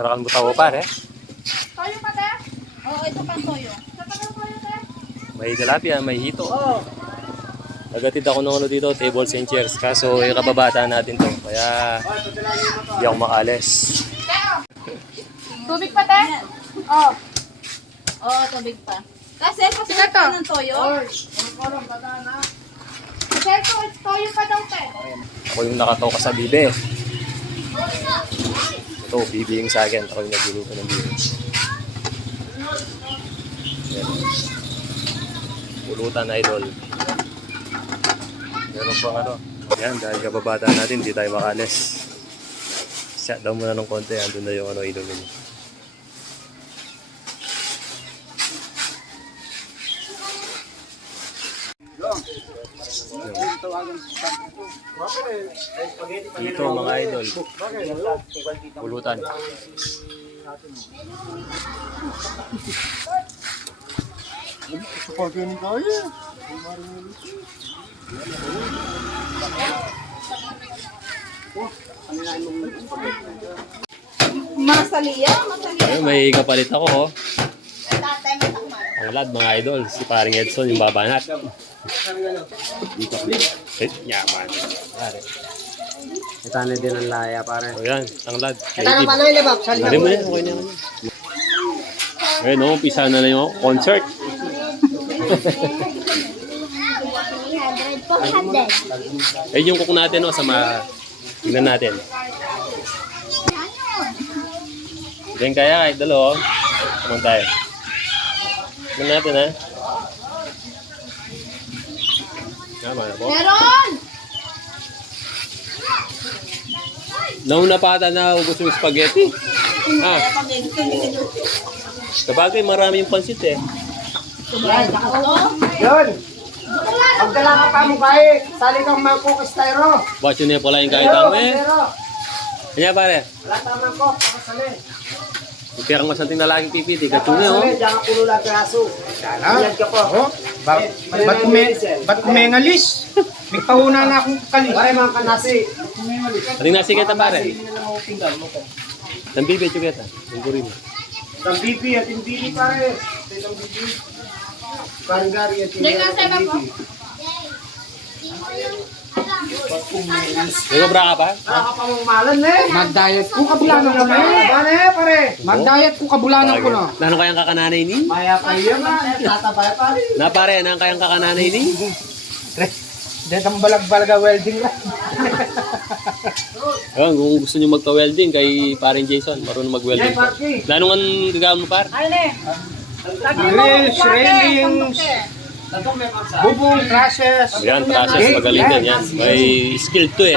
Narakan mo tawo pare. Toyo pa, te? Oo, ito pang toyo. Sa tagal toyo, te? May tilapia, may hito. Nagatid ako ng ano dito, tables and chairs. Kaso yung kababata natin to. Kaya hindi ako makalis. Tubig pa, te? Oo. Oo, tubig pa. Kasi Sige pasunod to. ka ng toyo. Sir, toyo pa daw, te. Ako yung nakataw ka sa bibe. Ito, bibi yung sa akin. Ako yung nagluluto ng bibe. Yan. Pulutan, idol. Meron pang ano. Yan, dahil kababata natin, hindi tayo makalis. Shut down muna ng konti. Andun na yung ano, inumin niya. Dito mga idol. Pulutan. Masaliya. Ayun, may kapalit ako oh. Tatay mo takman. Ang lad mga idol, si paring Edson yung babanat. Dito. Yaman. Pare. Ito na din ang laya, pare. O yan, ang lad. Ito na pala yung libab. Sali Dali mo yan, okay na yan. Ayun o, umpisa na lang yung concert. 400. Ayun yung cook natin o, tingnan natin. Diyan kaya kahit dalo o. Kumang tayo. Tingnan natin ha. Tama na po. Meron! Nauna pa ata na ubos yung spaghetti. Ah, sabagay marami yung pansit eh. Yun! Magdala ka pa mo kayo. Sali kang mangkok styro. Ba't yun na pala yung kahit dami? Styro. Kanya pare, Wala tayong mangkok. Pakasali. yung pirang masanting na laging pipiti. Katsuna o. Pakasali. Diyan ka pulo lang piraso. Yan ka po. Ba't kumengalis? May pahuna na akong kalis. Pare mga kanasi. Ating nasi kita pare. Ang bibi chuketa. Ang guri mo. Ang bibi at yung bibi pare. Ang bibi. Kargari at yung bibi. May mabra ka pa? Nakakapamamalan eh. Mag-diet ko, kabulanan ko na. Bane pare. Mag-diet ko, kabulanan ko na. Nano kayang kakananay ni? Maya pa yun man. Tatabay pare. Na pare, nang kayang kakananay ni? Diyan kang balag-balaga welding lang. Ayun, kung gusto nyo magka-welding kay paring Jason, marunong mag-welding. Lalo nga gagawin mo par? Ano eh? Grills, railings, bubong, trashes. Yan, process magaling din yan. May skill to eh.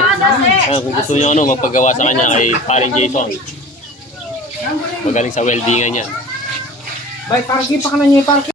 Kung gusto nyo ano, magpagawa sa kanya kay paring Jason. Magaling sa weldingan yan. Bay, parang di pa ka na niya, parang